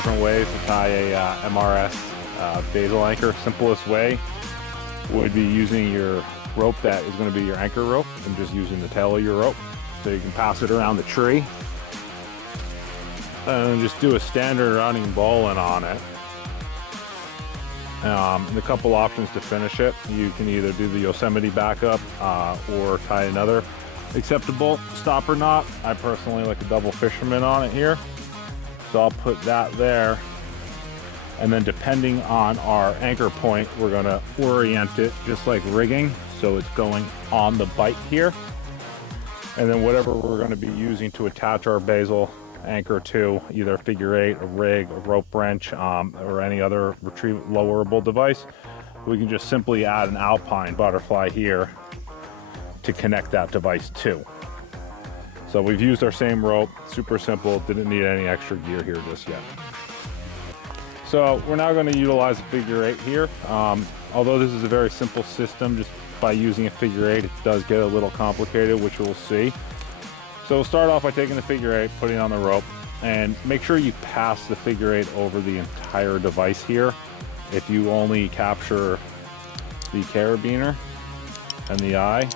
different ways to tie a MRS Basal anchor. Simplest way would be using your rope that is going to be your anchor rope and just using the tail of your rope. So you can pass it around the tree and just do a standard running bowline on it. And a couple options to finish it. You can either do the Yosemite backup or tie another acceptable stopper knot. I personally like a double fisherman on it here. So I'll put that there. And then depending on our anchor point, we're gonna orient it just like rigging. So it's going on the bight here. And then whatever we're gonna be using to attach our Basal anchor to, either a figure eight, a rig, a rope wrench, or any other lowerable device, we can just simply add an alpine butterfly here to connect that device to. So we've used our same rope, super simple, didn't need any extra gear here just yet. So we're now going to utilize a figure eight here. Although this is a very simple system, just by using a figure eight, it does get a little complicated, which we'll see. So we'll start off by taking the figure eight, putting it on the rope, and make sure you pass the figure eight over the entire device here. If you only capture the carabiner and the eye,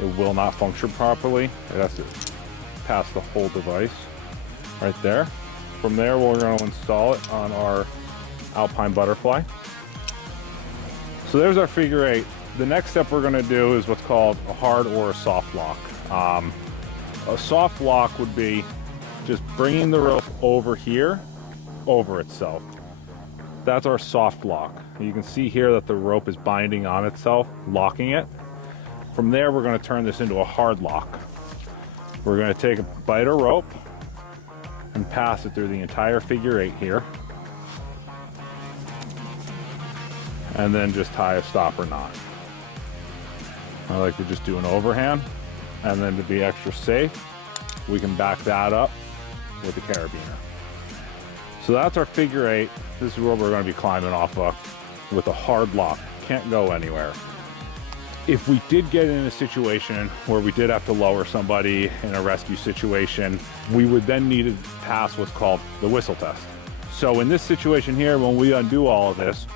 it will not function properly. It has to pass the whole device right there. From there, we're going to install it on our alpine butterfly. So there's our figure eight. The next step we're going to do is what's called a hard or a soft lock. A soft lock would be just bringing the rope over here, over itself. That's our soft lock. You can see here that the rope is binding on itself, locking it. From there, we're going to turn this into a hard lock. We're going to take a bite of rope and pass it through the entire figure eight here. And then just tie a stopper knot. I like to just do an overhand. And then to be extra safe, we can back that up with the carabiner. So that's our figure eight. This is where we're going to be climbing off of with a hard lock. Can't go anywhere. If we did get in a situation where we did have to lower somebody in a rescue situation, we would then need to pass what's called the whistle test. So in this situation here, when we undo all of this,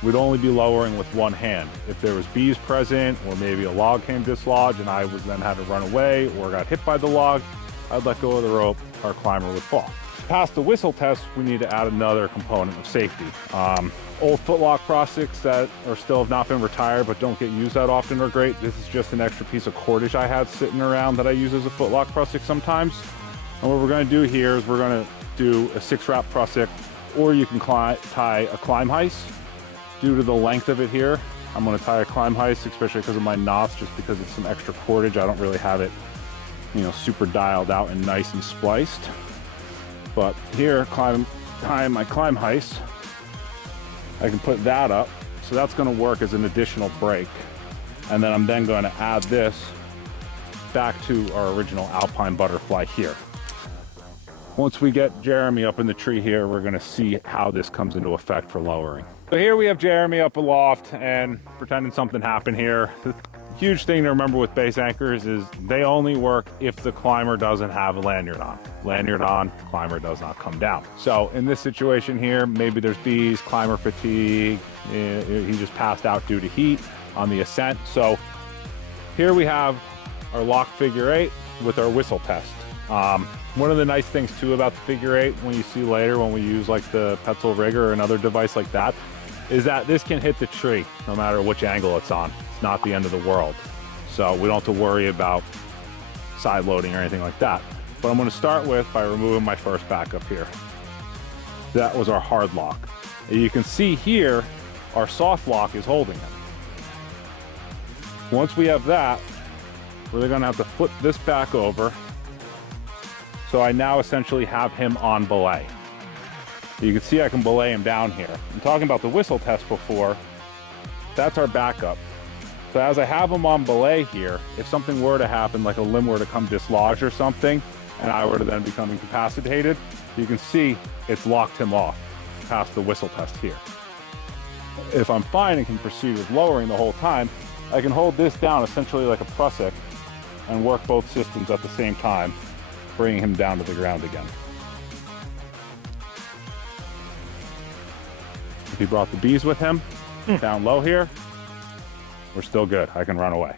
we'd only be lowering with one hand. If there was bees present, or maybe a log came dislodged and I was then had to run away or got hit by the log, I'd let go of the rope, our climber would fall. To pass the whistle test, we need to add another component of safety. Old footlock cross sticks that are still have not been retired but don't get used that often are great. This is just an extra piece of cordage I had sitting around that I use as a footlock cross stick sometimes. And what we're going to do here is we're going to do a 6-wrap cross stick, or you can tie a climb heist. Due to the length of it here, I'm going to tie a climb heist, especially because of my knots, just because it's some extra cordage. I don't really have it, super dialed out and nice and spliced. But here, tying my climb heist, I can put that up. So that's going to work as an additional brake. And then I'm then going to add this back to our original alpine butterfly here. Once we get Jeremy up in the tree here, we're going to see how this comes into effect for lowering. So here we have Jeremy up aloft and pretending something happened here. The huge thing to remember with base anchors is they only work if the climber doesn't have a lanyard on. Lanyard on, climber does not come down. So in this situation here, maybe there's bees, climber fatigue, he just passed out due to heat on the ascent. So here we have our lock figure eight with our whistle test. One of the nice things too about the figure eight, when you see later when we use like the Petzl rigger or another device like that, is that this can hit the tree no matter which angle it's on. It's not the end of the world. So we don't have to worry about side loading or anything like that. But I'm going to start with by removing my first backup here. That was our hard lock. And you can see here, our soft lock is holding it. Once we have that, we're going to have to flip this back over. So I now essentially have him on belay. You can see I can belay him down here. I'm talking about the whistle test before. That's our backup. So as I have him on belay here, if something were to happen, like a limb were to come dislodged or something, and I were to then become incapacitated, you can see it's locked him off past the whistle test here. If I'm fine and can proceed with lowering the whole time, I can hold this down essentially like a prusik and work both systems at the same time, bringing him down to the ground again. If he brought the bees with him, down low here, we're still good. I can run away.